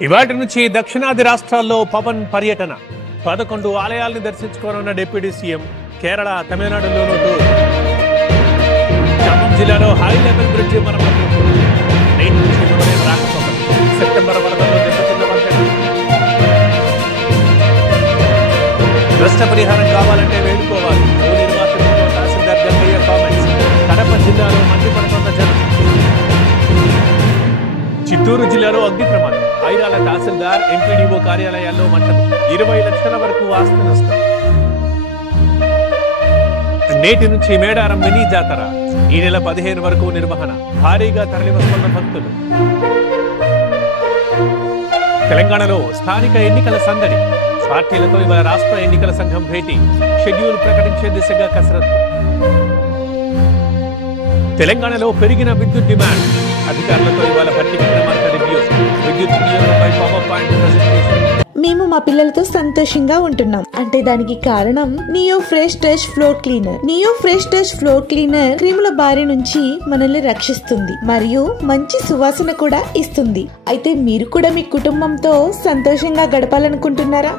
ఇవాటి నుంచి దక్షిణాది రాష్ట్రాల్లో పవన్ పర్యటన 11 ఆలయాల్ని దర్శించుకోనున్న డిప్యూటీ సీఎం కేరళ తమిళనాడులోనూ ఖమ్మం జిల్లాలో హై లెవెల్ బ్రిడ్జి మరమ్మతు నేటి నుంచి మొదలైన రాకపోకలు సెప్టెంబర్ వరదల్లో దెబ్బతిన్న వంతెన నష్ట పరిహారం కావాలంటే వేడుకోవాలి భూ నిర్వాసితులతో తహసీల్దార్ గంగయ్య కామెంట్స్ కడప జిల్లాలో మండిపడుతున్న జనం చిత్తూరు జిల్లాలో అగ్ని ప్రమాదం ఐరాల తహసీల్దార్ ఎంపీడీఓ కార్యాలయాల్లో మంటలు 20 లక్షల వరకు ఆస్తి నష్టం నేటి నుంచి మేడారం మినీ జాతర ఈ నెల 15 వరకు నిర్వహణ భారీగా తరలివస్తున్న భక్తులు తెలంగాణలో స్థానిక ఎన్నికల సందడి పార్టీలతో ఇవాళ రాష్ట్ర ఎన్నికల సంఘం భేటీ షెడ్యూల్ ప్రకటించే దిశగా కసరత్తు తెలంగాణలో పెరిగిన విద్యుత్ డిమాండ్ అధికారులతో ఇవాళ భర్తీ విక్రమార్క రివ్యూ విద్యుత్ వినియోగంపై పవర్ పాయింట్ ప్రెజెంటేషన్ మేము మా పిల్లలతో సంతోషంగా ఉంటున్నాం అంటే దానికి కారణం Neo Fresh Touch floor cleaner. Neo Fresh Touch floor cleaner క్రిముల బారి నుంచి మనల్ని రక్షిస్తుంది మరియు మంచి సువాసన కూడా ఇస్తుంది. అయితే మీరు కూడా మీ కుటుంబంతో సంతోషంగా గడపాలనుకుంటున్నారా?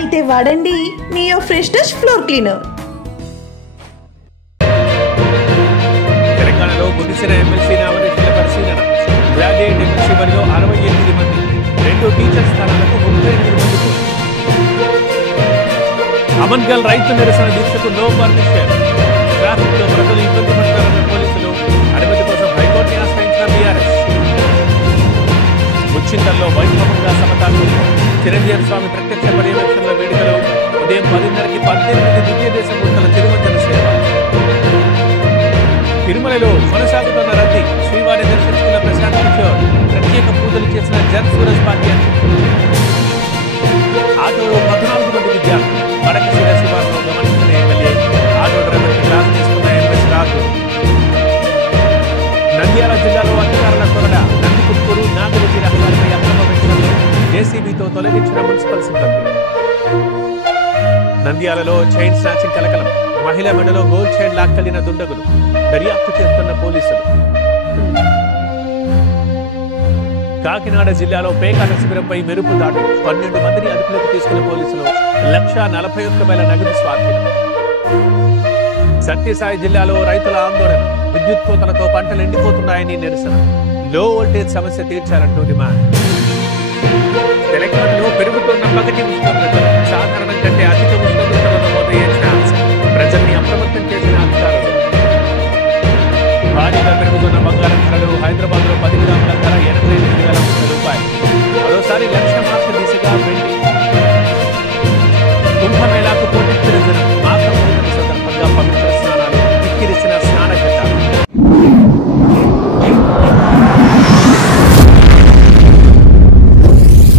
అయితే వాడండి neo Fresh Touch floor cleaner. తెలంగాణలో ముగిసిన ఎమ్మెల్సీ నామినేషన్ల పరిశీలన గ్రాడ్యుయేట్ ఎమ్మెల్సీ బరిలో 68 మంది 2 టీచర్ స్థానాలకు 38 మంది అమన్గల్ రైతు నిరసన దీక్షకు నో పర్మిషన్ ట్రాఫిక్ లో ప్రజలు ఇబ్బంది పడతారన్న పోలీసులు అనుమతి కోసం హైకోర్టుని ఆశ్రయించిన బీఆర్ఎస్ ముచ్చింతల్లో వైభవంగా సమతాలు చిరంజీవి స్వామి ప్రత్యక్ష పర్యవేక్షణలో వేడుకలు ఉదయం 10:30కి 18 దివ్య దేశ మూర్తుల తిరుమంజన సేవ తిరుమలలో కొనసాగుతున్న రద్దీ శ్రీవారి దర్శించుకున్న ప్రశాంత్ కిషోర్ ప్రత్యేక పూజలు చేసిన జన్ సూరజ్ పార్టీ ఆటోలో 14 మంది విద్యార్థులు వడకశిర శివార్లో గమనించిన ఎమ్మెల్యే ఆటో డ్రైవర్ క్లాస్ తీసుకున్న ఎంఎస్ రాజు నంద్యాల జిల్లాలో అధికారుల కొరడ నందికుప్పూరు నాగరెడ్డి రహదారిపై అక్రమ పెంచడంలో జేసీబీతో తొలగించిన మున్సిపల్ సిబ్బంది నంద్యాలలో చైన్ స్నాచింగ్ కలకలం మహిళ మెడలో గోల్డ్ చైన్ లాక్కెళ్లిన దుండగులు దర్యాప్తు చేస్తున్న పోలీసులు కాకినాడ జిల్లాలో పేకాట శిబిరంపై మెరుపు దాడు 12 మందిని అదుపులోకి తీసుకున్న పోలీసులు 1,41,000 నగదు స్వాధీనం సత్యసాయి జిల్లాలో రైతుల ఆందోళన విద్యుత్ కోతలతో పంటలు ఎండిపోతున్నాయని నిరసన లో వోల్టేజ్ సమస్య తీర్చాలంటూ డిమాండ్ తెలంగాణలో పెరుగుతున్న పగటి ఉష్ణోగ్రతలు సాధారణ